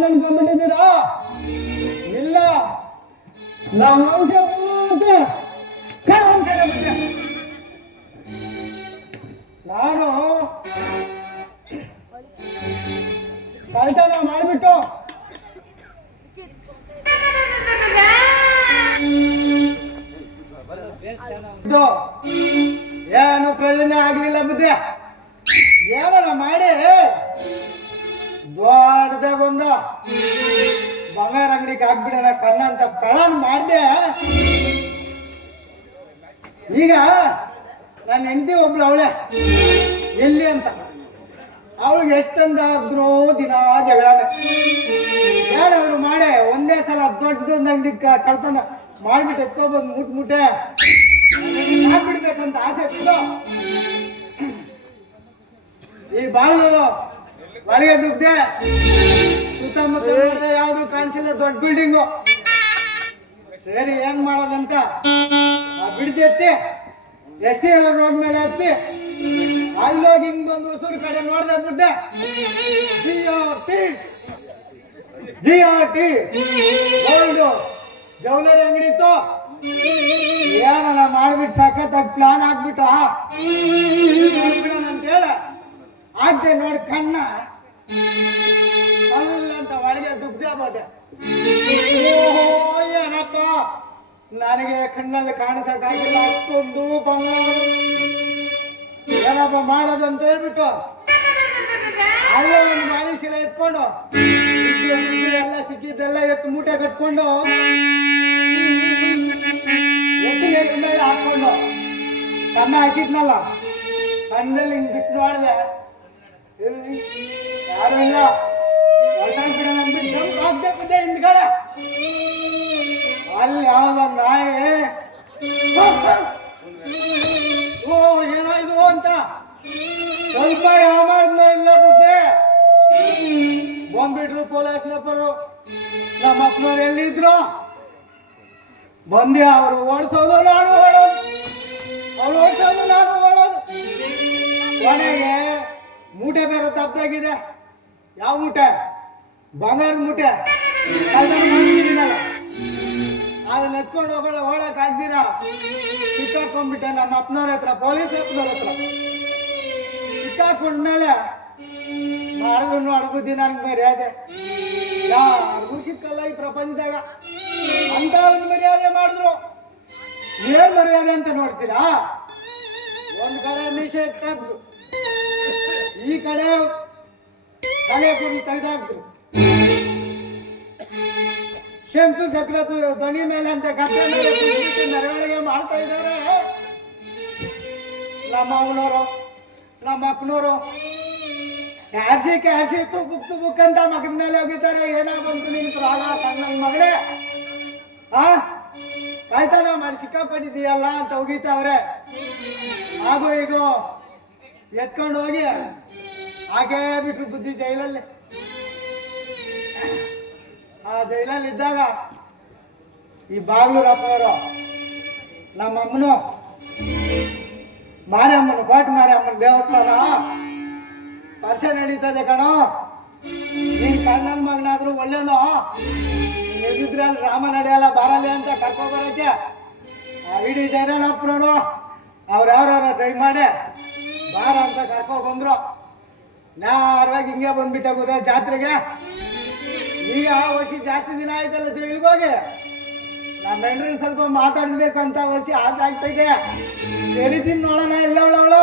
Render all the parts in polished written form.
ಕಣ್ಣು ಅನ್ಕೊಂಡ್ಬಿಟ್ಟಿದ್ದೀರಾ? ಇಲ್ಲ, ನಮ್ಮ ವಂಶ ನಾನು ಕಳ್ತನ ಮಾಡಿಬಿಟ್ಟು ಏನು ಪ್ರಯೋಜನ ಆಗ್ಲಿಲ್ಲ ಬುದ್ಧಿ. ಏನಾರ ಮಾಡಿ ದೊಡ್ಡದಾಗೊಂದು ಬಂಗಾರ ಅಂಗಡಿಗೆ ಹಾಕ್ಬಿಡೋಣ ಕಣ್ಣ ಅಂತ ಪ್ಲಾನ್ ಮಾಡಿದೆ. ಈಗ ನನ್ನ ಹೆಂಡತಿ ಒಬ್ಳು ಅವಳೆ ಎಲ್ಲಿ ಅಂತ, ಅವಳಿಗೆ ಎಷ್ಟಂದಾದ್ರೂ ದಿನ ಜಗಳನೆ. ಏನಾದ್ರು ಮಾಡೇ ಒಂದೇ ಸಲ ದೊಡ್ಡದೊಂದು ಅಂಗಡಿ ಕಳ್ತನ ಮಾಡ್ಬಿಟ್ಟು ಎತ್ಕೊಬಂದು ಮುಟ್ಮುಟ್ಟೆ ಹಾಕ್ಬಿಡ್ಬೇಕಂತ ಆಸೆ ಬಿಟ್ಟು ಈ ಬಾಗಿಲು ಒಳಗೆ ದುಗ್ದೆ. ಸುತ್ತಮುತ್ತ ನೋಡಿದೆ ಯಾವ್ದು ಕಾಣಿಸಿಲ್ಲ, ದೊಡ್ಡ ಬಿಲ್ಡಿಂಗು. ಸರಿ ಏನ್ ಮಾಡೋದಂತ ಆ ಬಿಡಿಸಿ ಎತ್ತಿ ಎಷ್ಟೇ ರೋಡ್ ಮೇಲೆ ಹತ್ತಿ ಅಲ್ಲೋಗಿ ಹಿಂಗ್ ಬಂದು ಹೊಸೂರು ಕಡೆ ನೋಡ್ದೆ ಬಿಟ್ಟೆ. GRT ಗೋಲ್ಡ್ ಜೌಲರಿ ಅಂಗಡಿ ಇತ್ತು. ಏನಲ್ಲ ಮಾಡ್ಬಿಟ್ಟು ಸಖತ್ತಾಗಿ ಪ್ಲಾನ್ ಆಗ್ಬಿಟ್ಟು ಅಂತ ಹೇಳ ಆಗ್ದೆ ನೋಡಿ ಕಣ್ಣ ಅಂತ ಒಳಗೆ ದುಗ್ದೇ ಬೋದೆ. ಏನಪ್ಪ ನನಗೆ ಕಣ್ಣಲ್ಲಿ ಕಾಣಿಸಕ್ಕಾಗಿಲ್ಲ, ಅಷ್ಟೊಂದು ಬಂಗಾರ ಏನಪ್ಪ ಮಾಡೋದಂತ ಹೇಳ್ಬಿಟ್ಟು ಅಲ್ಲೇ ಒಂದು ಮನುಷ್ಯನ ಎತ್ಕೊಂಡು ಎಲ್ಲ ಸಿಕ್ಕಿದ್ದೆಲ್ಲ ಎತ್ತು ಮೂಟೆ ಕಟ್ಕೊಂಡು ಎತ್ತಿನ ಮೇಲೆ ಹಾಕೊಂಡು ಕಣ್ಣ ಹಾಕಿದ್ನಲ್ಲ, ಕಣ್ಣಲ್ಲಿ ಹಿಂಗ್ ಬಿಟ್ಟು ನೋಡಿದೆ ಯಾರು ಇಲ್ಲ. ಹೊರಟಾಗ್ಬಿಡ ಅಂದ್ಬಿಟ್ಟು ಜಂಪ್ ಹಾಕ್ದೆ ಬಿದ್ದೆ ಹಿಂದ್ಗಡೆ. ಅಲ್ಲಿ ಯಾವ್ದೋ ನಾಯಿ ಓ ಏನಾಯ್ತು ಅಂತ ಸ್ವಲ್ಪ ಯಾಮಾರ್ದ್ನೋ ಇಲ್ಲ ಬುದ್ಧಿ. ಬಂದ್ಬಿಟ್ರು ಪೊಲೀಸ್ನಪ್ಪರು. ನಮ್ಮ ಅಪ್ಪನವ್ರು ಎಲ್ಲಿದ್ರು ಬಂದೆ. ಅವರು ಓಡಿಸೋದು ನಾನು ಓಡೋದು, ಅವ್ರು ಓಡಿಸೋದು ನಾನು ಓಡೋದು. ಕೊನೆಗೆ ಮೂಟೆ ಬೇರೆ ತಪ್ಪಾಗಿದೆ. ಯಾವ ಮೂಟೆ? ಬಂಗಾರ ಮೂಟೆ. ಕಲ್ತಿದ್ದೀನಲ್ಲ, ಅದನ್ನ ಎತ್ಕೊಂಡು ಓಡಕ್ ಆಗ್ದಿರ ಸಿಕ್ಕಾಕೊಂಡ್ಬಿಟ್ಟೆ ನಮ್ಮ ಅಪ್ಪನವ್ರ ಹತ್ರ, ಪೊಲೀಸ್ ಅಪ್ಪನವ್ರ ಹತ್ರ. ಸಿಕ್ಕಾಕೊಂಡ್ಮೇಲೆ ಮಾಡಿದ್ರು ಅಡ್ಬುದ್ದಿ ನನಗೆ ಮರ್ಯಾದೆ ಯಾರಿಗೂ ಸಿಕ್ಕಲ್ಲ ಈ ಪ್ರಪಂಚದಾಗ. ಅಂತ ಒಂದು ಮರ್ಯಾದೆ ಮಾಡಿದ್ರು. ಏನ್ ಮರ್ಯಾದೆ ಅಂತ ನೋಡ್ತೀರಾ? ಒಂದ್ ಕಡೆ ಮೀಸೆ ತೆಗ್ದ್ರು, ಈ ಕಡೆ ತಲೆ ಕುಂದು ತೆಗೆದಾಕ್ದ್ರು, ಶಂಕು ಸಕಲ ಧ್ವನಿ ಮೇಲೆ ಅಂತ ಗದ್ದೆ ಮೇಲೆ ಮೆರವಣಿಗೆ ಮಾಡ್ತಾ ಇದ್ದಾರೆ. ನಮ್ಮ ಅವನವರು ನಮ್ಮ ಅಪ್ಪನವರು ಕ್ಯಾರ್ಸಿ ತುಬುಕ್ ಅಂತ ಮಗದ ಮೇಲೆ ಹೋಗಿದ್ದಾರೆ. ಏನೋ ಬಂತು ನಿನ್ ಪ್ರಾಣ ಕಣ್ಣ ಮಗಳೇ, ಕಾಯ್ತಾನ ಮಾಡಿ ಸಿಕ್ಕಾಪಟ್ಟಿದೀಯಲ್ಲ ಅಂತ ಹೋಗಿತ್ತವ್ರೆ. ಹಾಗೂ ಈಗ ಎತ್ಕೊಂಡು ಹೋಗಿ ಹಾಗೇ ಬಿಟ್ರು ಬುದ್ಧಿ ಜೈಲಲ್ಲಿ. ಆ ಜೈಲಲ್ಲಿ ಇದ್ದಾಗ ಈ ಬಾಗ್ಲೂರಪ್ಪನವರು ನಮ್ಮಮ್ಮನು ಮಾರಿಯಮ್ಮನು, ಕೋಟೆ ಮಾರಿಯಮ್ಮನ ದೇವಸ್ಥಾನ ವರ್ಷ ನಡೀತದೆ ಕಣೋ. ನೀನ್ ಕಣ್ಣನ್ ಮಗನಾದ್ರೂ ಒಳ್ಳೇನು, ಎದ್ದಿದ್ರಲ್ಲಿ ರಾಮ ನಡೆಯಲ್ಲ ಬಾರಲ್ಲ ಅಂತ ಕರ್ಕೊಬರಕ್ಕೆ ಆ ಇಡೀ ಜೈನಪ್ಪನವರು ಅವ್ರು ಯಾವ್ಯಾರ ಟ್ರೈ ಮಾಡಿ ಬಾರ ಅಂತ ಕರ್ಕೊಬಂದ್ರು. ನೇರವಾಗಿ ಹಿಂಗೆ ಬಂದ್ಬಿಟ್ಟ ಗುರು ಜಾತ್ರೆಗೆ. ಈಗ ವಸಿ ಜಾಸ್ತಿ ದಿನ ಆಯ್ತಲ್ಲ ಜೈಲಿಗೆ ಹೋಗಿ. ನಮ್ಮ ಹೆಂಡ್ರಿ ಸ್ವಲ್ಪ ಮಾತಾಡಿಸ್ಬೇಕಂತ ವಸಿ ಆಸೆ ಆಗ್ತೈತೆ. ಕರಿತೀನಿ ನೋಡೋಣ ಎಲ್ಲ ಅವಳು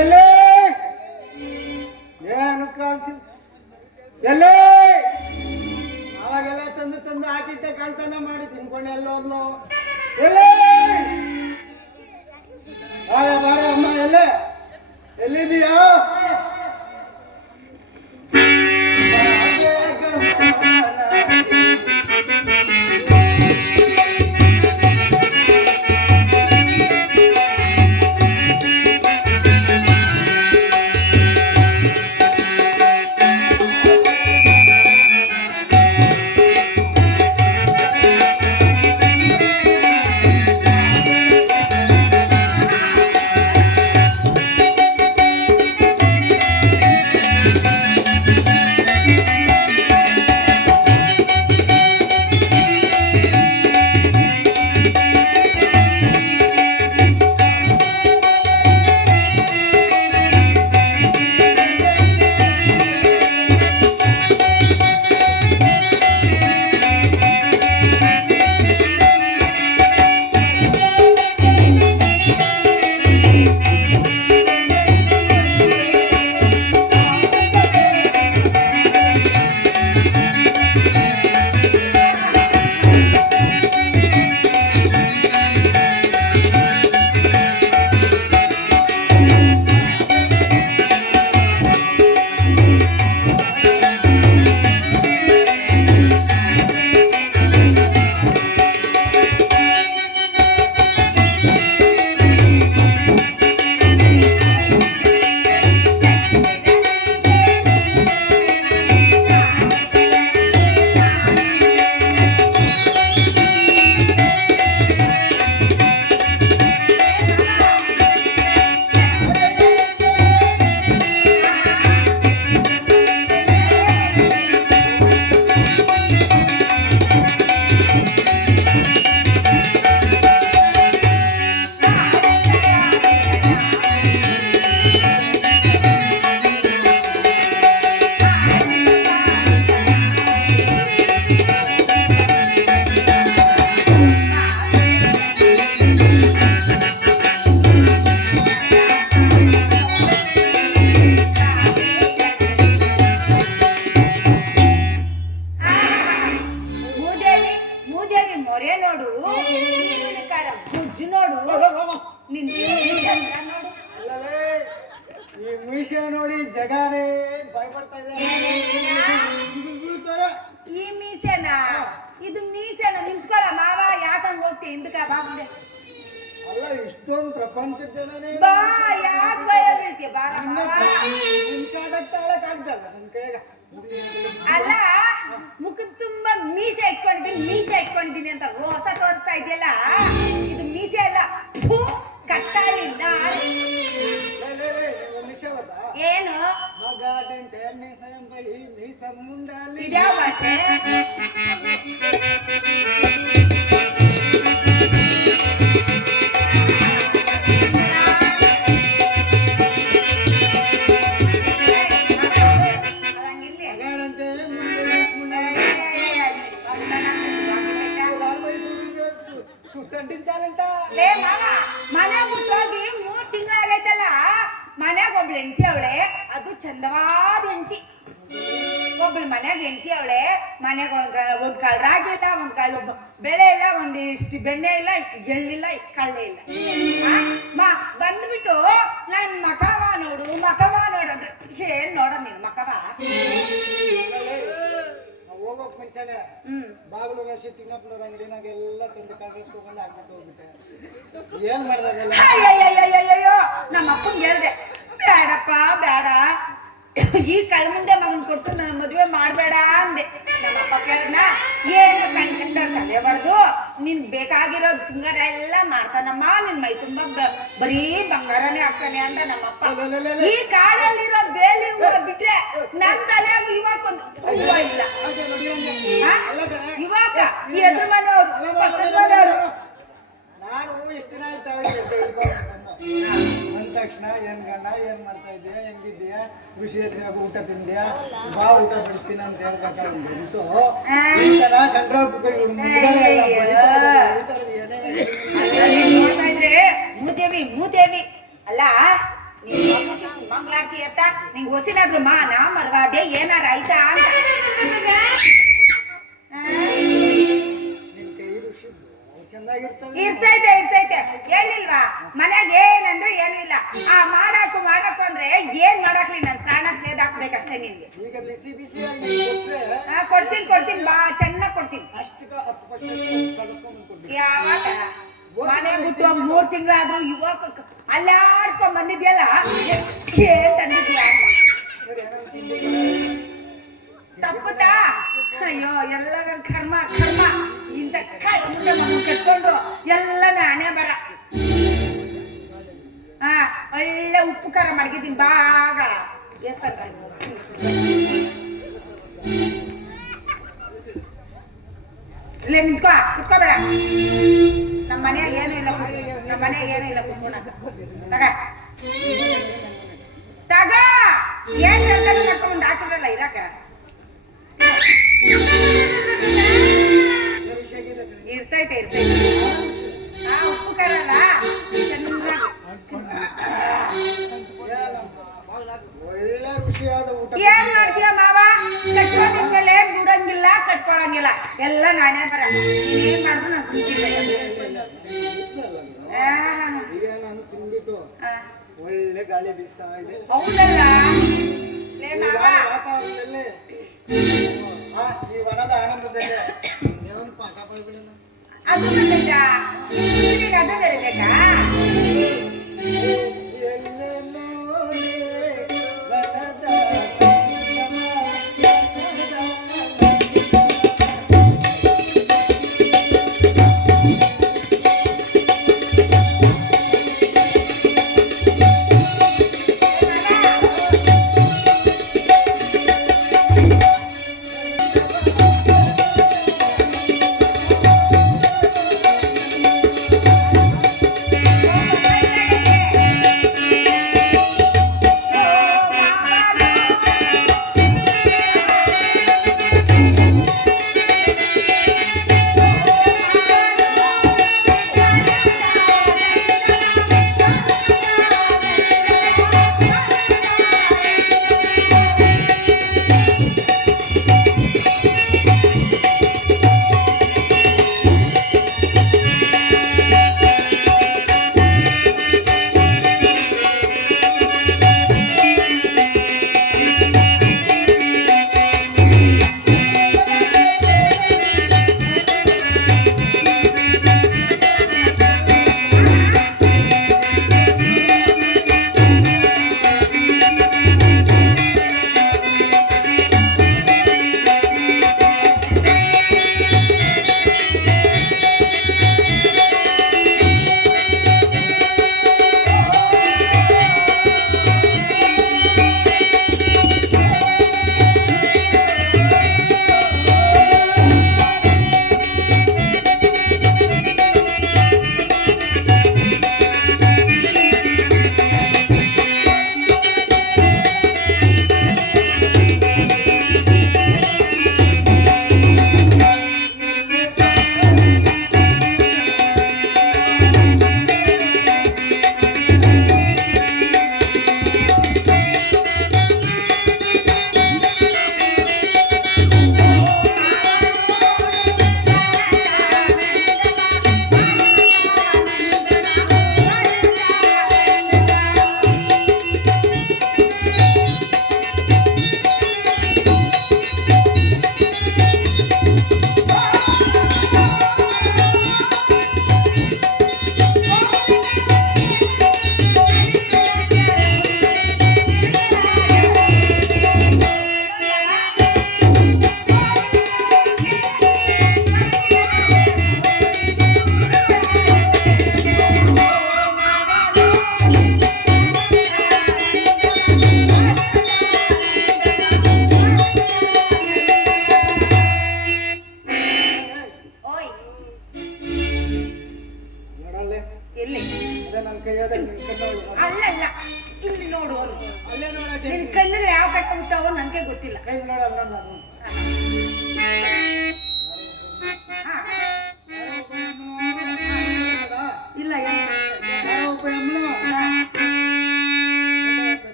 ಎಲ್ಲೇ ಏನು ಕಳ್ಸಿ ಎಲ್ಲೇ ಅವಾಗೆಲ್ಲ ತಂದು ಹಾಕಿಟ್ಟೆ ಕಳ್ತನ ಮಾಡಿ ತಿನ್ಕೊಂಡು ಎಲ್ಲೋದ್ಲು. ಎಲ್ಲೇ ಬಾರ ಅಮ್ಮ, ಎಲ್ಲಿದೀಯಾ? ಬಾಬುಡೆ ಅಲ್ಲ ಇಷ್ಟೊಂದು ಪ್ರಪಂಚದ ಜನನೇ ಬಾ ಯಾಕೆ ಭಯ ಬೀಳ್ತೀಯ ಬಾರ ನಿನ್ ಕಾಡಕ್ ತಗೊಳಕ್ ಆಗ್ತಲ್ಲ ನನ್ ಕೈಯಾಗ ಅಲ್ಲ ಮುಖದ ತುಂಬಾ ಮೀಸೆ ಇಟ್ಕೊಂಡಿದ್ದೀನಿ ಅಂತ ರೋಸ ತೋರಿಸ್ತಾ ಇದೆಯಲ್ಲ ಇದು ಮೀಸೆ ಅಲ್ಲ ಕಟ್ಟಾಲಿಲ್ಲ ಒಂದ್ ವಿಷಯ ಗೊತ್ತಾ ಏನು ಮಗಾಡೆಂಟೆ ಮೀಸ ಮುಂಡಾಲಿ ಇದ್ಯಾವ ಭಾಷೆ ಸುಟ್ಟಂಟಿಂಚಾಲಂತ ಲೇ ಮಾವ ಮನೆ ಬಿಟ್ಟೋಗಿ 3 ತಿಂಗಳಾಗೈತಲ್ಲ ಮನ್ಯಾಗ ಒಬ್ಳು ಹೆಂಡತಿ ಅವಳೆ ಅದು ಚಂದವಾದ ಹೆಂಡತಿ ಒಬ್ಳು ಮನ್ಯಾಗ ಹೆಂಡತಿ ಅವಳೆ ಮನ್ಯಾಗ ಒಂದ್ ಕಾಳು ರಾಗಿ ಇಲ್ಲ ಒಂದ್ ಕಾಳು ಬೆಳೆ ಇಲ್ಲ ಇಷ್ಟು ಬೆಣ್ಣೆ ಇಲ್ಲ ಇಷ್ಟು ಎಳ್ಳಿಲ್ಲ ಇಷ್ಟು ಕಳ್ಳೆ ಇಲ್ಲ ಬಂದ್ಬಿಟ್ಟು ನನ್ ಮಕವ ನೋಡು ಅಂದ್ರೆ ಏನ್ ನೋಡ ನೀನ್ ಮಕವ ಹೋಗೋಕ್ ಮುಂಚೆನೆ ಬಾಗಿಲು ರಾಶಿ ತಿನ್ನಪ್ಪನವ್ರ ಅಂಗಡಿನಾಗ ಎಲ್ಲ ತಂದು ಕಾಂಗ್ರೆಸ್ಕೊಂಡು ಹಾಕ್ಬಿಟ್ಟು ಹೋಗ್ಬಿಟ್ಟೆ ಏನ್ ಮಾಡ್ದಾಗೆಲ್ಲ ಅಯ್ಯಯ್ಯಯ್ಯಯ್ಯೋ ನಮ್ಮ ಅಪ್ಪಂಗೆ ಹೇಳ್ದೆ ಬೇಡಪ್ಪ ಬೇಡ ಈ ಕಳ್ಮುಂಡೆ ಮಗನ್ ಕೊಟ್ಟು ನನ್ನ ಮದುವೆ ಮಾಡಬೇಡ ಅಂದೆ ನಮ್ಮಪ್ಪ ಕೇಳಿದ್ನ ಏನು ಕಂಡ್ರ ತಲೆಬಾರ್ದು ನಿನ್ ಬೇಕಾಗಿರೋದು ಸಿಂಗಾರ ಎಲ್ಲ ಮಾಡ್ತಾನಮ್ಮ ನಿನ್ ಮೈ ತುಂಬಾ ಬರೀ ಬಂಗಾರನೇ ಹಾಕ್ತಾನೆ ಅಂತ ನಮ್ಮಪ್ಪ ಈ ಕಾಲಲ್ಲಿರೋ ಬೇಲಿ ಹೂವ ಬಿಟ್ರೆ ನನ್ ತಲೆಯಾಗ ಇವಾಗೊಂದು ಹೂವ ಇಲ್ಲ ಇವಾಗ ಎದುರು ಮನೆಯವರು ಪಕ್ಕದ ಮನೆಯವರು ನಾನು ಇಷ್ಟ ದಿನ ಆಯ್ತಾ ಬಂದ ತಕ್ಷಣ ಏನ್ ಗಂಡ ಏನ್ ಮಾಡ್ತಾ ಇದ್ದೀಯ ಹೆಂಗಿದ್ದೀಯ ಖುಷಿ ಊಟ ತಿಂದ್ಯಾ ಬಾ ಊಟ ಬಡಿಸ್ತೀನಿ ಅಂತ ಹೇಳ್ಬೇಕಾದ್ರೆ ಸೊ ಈ ತರ ಸೆಂಟ್ರಲ್ ಮೂದೇವಿ ಅಲ್ಲ ಮಂಗ್ಲಾರ್ತಿ ಅತ್ತ ನಿಂಗೆ ಹೊಸಿನಾದ್ರು ಮಾನ ಮರ್ವಾದೆ ಏನಾರ ಆಯ್ತಾ ಅಂತ ಇರ್ತೈತೆ ಹೇಳಿಲ್ವಾ ಮನ್ಯಾಗ ಏನಂದ್ರೆ ಏನು ಇಲ್ಲ ಆ ಮಾಡಾಕು ಅಂದ್ರೆ ಏನ್ ಮಾಡಾಕ್ಲಿ ನನ್ ಪ್ರಾಣ ಹಾಕ್ಬೇಕಷ್ಟೇ ನಿನ್ಗೆ ಈಗ ಬಿಸಿ ಬಿಸಿ ಕೊಡ್ತೀನಿ ಬಾ ಚೆನ್ನಾಗ್ ಕೊಡ್ತೀನಿ ಯಾವಾಗ ಮನೆ ಬಿಟ್ಟು 3 ತಿಂಗಳಾದ್ರೂ ಇವಾಗ ಅಲ್ಲಾಡ್ಸ್ಕೊಂಡ್ ಬಂದಿದ್ಯಲ್ಲ ಏನ್ ತಂದಿದ್ಯಾ ತಪ್ಪುತ್ತಾ ಅಯ್ಯೋ ಎಲ್ಲ ನನ್ ಕರ್ಮ ಇಂತ ಮುಂದೆ ಮಗು ಕಟ್ಕೊಂಡು ಎಲ್ಲ ನಾನೇ ಬರ ಒಳ್ಳೆ ಉಪ್ಪು ಖಾರ ಮಡಗಿದ್ದೀನಿ ಬಾಗ ಎಷ್ಟಂತ ಇಲ್ಲೇ ನಿಂತ್ಕೋ ಕುತ್ಕೋಬೇಡ ನಮ್ಮ ಮನೆಯಾಗ ಏನು ಇಲ್ಲ ಕುತ್ಕೊಳಕ ತಗ ಏನ್ ಕರ್ಕೊಂಡು ಹಾಕಿದ್ರಲ್ಲ ಇರಾಕ ಇರ್ತೈತೆ ಉಪ್ಪು ಖಾರ ಅಲ್ಲ ಚೆನ್ನಾಗಿ ಒಳ್ಳೆ ರುಚಿಯಾದ ಊಟ ಏನ್ ಮಾಡ್ತೀಯ ಮಾವ ಕಟ್ಕೊಂಡಿದ್ಮೇಲೆ ಬಿಡಂಗಿಲ್ಲ ಕಟ್ಕೊಳಂಗಿಲ್ಲ ಎಲ್ಲ ನಾನೇ ಬರ ಏನ್ ಮಾಡಿದ್ರು ನಾನು ಸುಮ್ಕಿಲ್ಲ ಈಗ ನಾನು ತಿನ್ಬಿಟ್ಟು ಒಳ್ಳೆ ಗಾಳಿ ಬೀಸ್ತಾ ಇದೆ ಹೌದಲ್ಲ ವಾತಾವರಣದಲ್ಲಿ ಈ ವನದ ಆನಂದದಲ್ಲಿ ಪಾಠ ಪಡ್ಬಿಡೋಣ ಅದು ಬಂದೈತಾ ಅದು ಬೇರೆ ಬೇಕಾ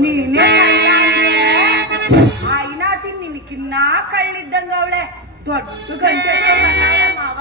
ನೀನೇ ಕಳ್ಳ ಅಂದ್ರೆ ಆ ಇನಾತಿನ್ ನಿನಕಿನ್ನ ಕಳ್ಳಿದ್ದಂಗ ಅವಳೆ ದೊಡ್ಡ ಗಂಟೆ ಮಾವ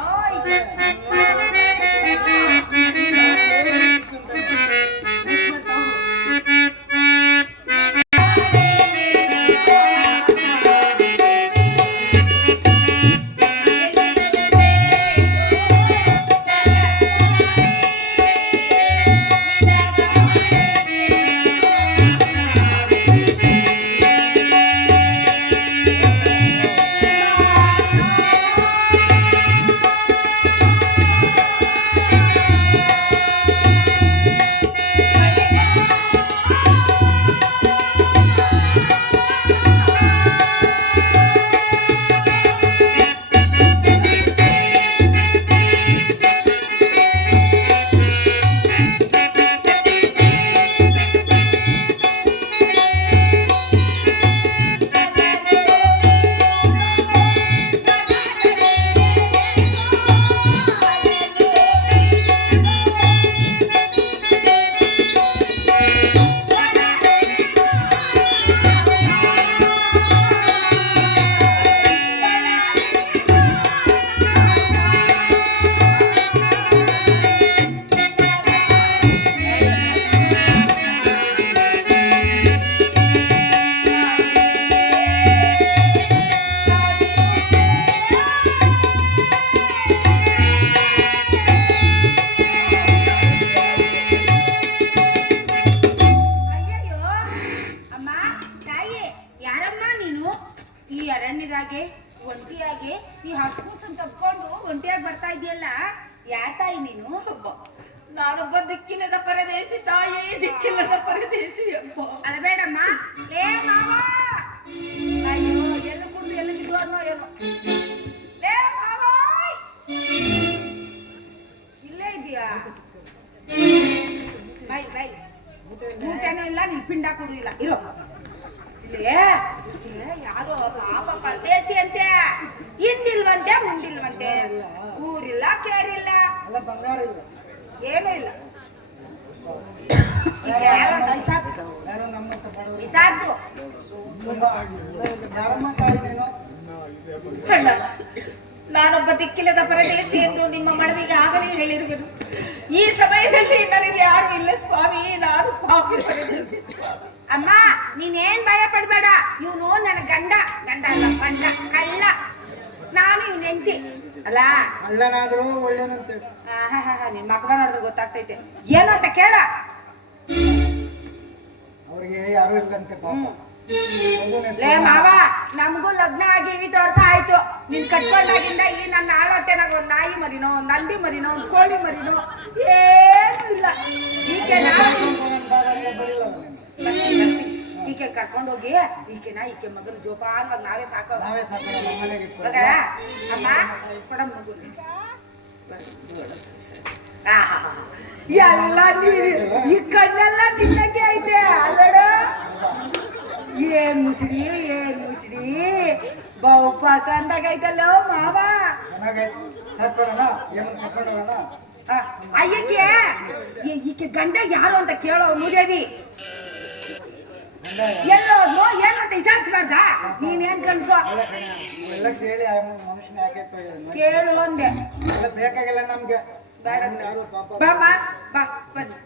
ಒಂಟಿಯಾಗಿ ಈ ಹಸ್ಕೂಸನ್ ತಪ್ಕೊಂಡು ಒಂಟಿಯಾಗಿ ಬರ್ತಾ ಇದೆಯಲ್ಲ ಯಾ ತಾಯಿ ನೀನು? ನಾನೊಬ್ಬ ದಿಕ್ಕಿಲ್ಲದ ಪರದೇಸಿ ತಾಯೇ, ದಿಕ್ಕಿಲ್ಲದ ಪರದೇಸಿ ಅಪ್ಪ. ಅಳಬೇಡಮ್ಮ. ಲೇ ಮಾವ, ಅಯ್ಯೋ ಎಲ್ಲ ಕುಂಡು ಎಲ್ಲ ಬಿದ್ದು ಅನ್ನೋ ಏನೋ. ಲೇ ಮಾವ, ಇಲ್ಲೇ ಇದೆಯಾ? ಬೈ ಬೈ, ಊಟನೂ ಇಲ್ಲ, ನಿನ್ ಪಿಂಡ ಕೊಡು ಇಲ್ಲ, ಇರೋ ಇಲ್ಲೇ. ಯಾರೋ ಪಾಪ ಪರದೇಸಿ ಅಂತೆ, ಹಿಂದಿಲ್ವಂತೆ ಮುಂದಿಲ್ವಂತೆ, ಊರಿಲ್ಲ ಕೇರಿಲ್ಲ, ಬಂಗಾರ ಇಲ್ಲ, ಏನೂ ಇಲ್ಲ. ಯಾರೋ ವಿಸಾರ್ಸು. ನಾನೊಬ್ಬ ದಿಕ್ಕಿಲ್ಲದ ಪರದೇಸಿ ಎಂದು ನಿಮ್ಮ ಮನವಿಗೆ ಆಗಲೇ ಹೇಳಿರುವೆನು. ಈ ಸಮಯದಲ್ಲಿ ನನಗೆ ಯಾರು ಇಲ್ಲ ಸ್ವಾಮಿ, ನಾನು ಪಾಪಿ ಪರದೇಸಿ. ಅಮ್ಮ ನೀನೇನ್ ಭಯ ಪಡ್ಬೇಡ, ಇವನು ನನ್ನ ಗಂಡ ಅಲ್ಲ ಬಂಡ ಕಳ್ಳ, ನಾನು ಇವ್ನ ಹೆಂಡತಿ ಅಲ್ಲ. ಕಳ್ಳನಾದ್ರೂ ಒಳ್ಳೇನಂತೇಳಿ ನಿನ್ ಮಕ್ಕ ನೋಡಿದ್ರೆ ಗೊತ್ತಾಗ್ತೈತೆ ಏನು ಅಂತ ಕೇಳ. ಅವ್ರಿಗೆ ಯಾರು ಇಲ್ಲಂತೆ ಪಾಪ. ಲೇ ಮಾವ, ನಮಗೂ ಲಗ್ನ ಆಗಿ 8 ವರ್ಷ ಆಯ್ತು. ನೀನ್ ಕಟ್ಕೊಂಡಾಗಿಂದ ಈ ನನ್ನ ಆಳೊಟ್ಟೆನಾಗ ಒಂದ್ ನಾಯಿ ಮರಿನೋ, ಒಂದ್ ಹಂದಿ ಮರಿನೋ, ಒಂದ್ ಕೋಳಿ ಮರಿನೋ ಏನು ಇಲ್ಲ. ಈಕೆ ಕರ್ಕೊಂಡು ಹೋಗಿ ಈಕೆ ಮಗನ ಜೋಪಾನವಾಗಿ ನಾವೇ ಸಾಕೋ. ಅಮ್ಮ ಕೊಡ ಮಗು ಎಲ್ಲ ನೀರು ಈ ಕಣ್ಣೆಲ್ಲ ನಿನ್ನಗೆ ಐತೆ ಅಲ್ಲೋಡ. ಏನ್ ಮುಸುಡಿ ಬಹು ಪಸಂದಾಗೈತಲ್ಲೋ ಮಾವ. ಅಯ್ಯಕ್ಕೆ ಈಕೆ ಗಂಡ ಯಾರು ಅಂತ ಕೇಳೋ ಮುದೇವಿ. ಎಲ್ಲೋದ್ನು ಏನು ಅಂತ ವಿಚಾರಿಸ್ಬಾರ್ದ ನೀನೇನ್ ಕನ್ಸೋ ಕೇಳು ಅಂದೆ. ಬೇಕಾಗಿಲ್ಲ ನಮ್ಗೆ. ಬಾ ಬಾ ಬನ್ನಿ.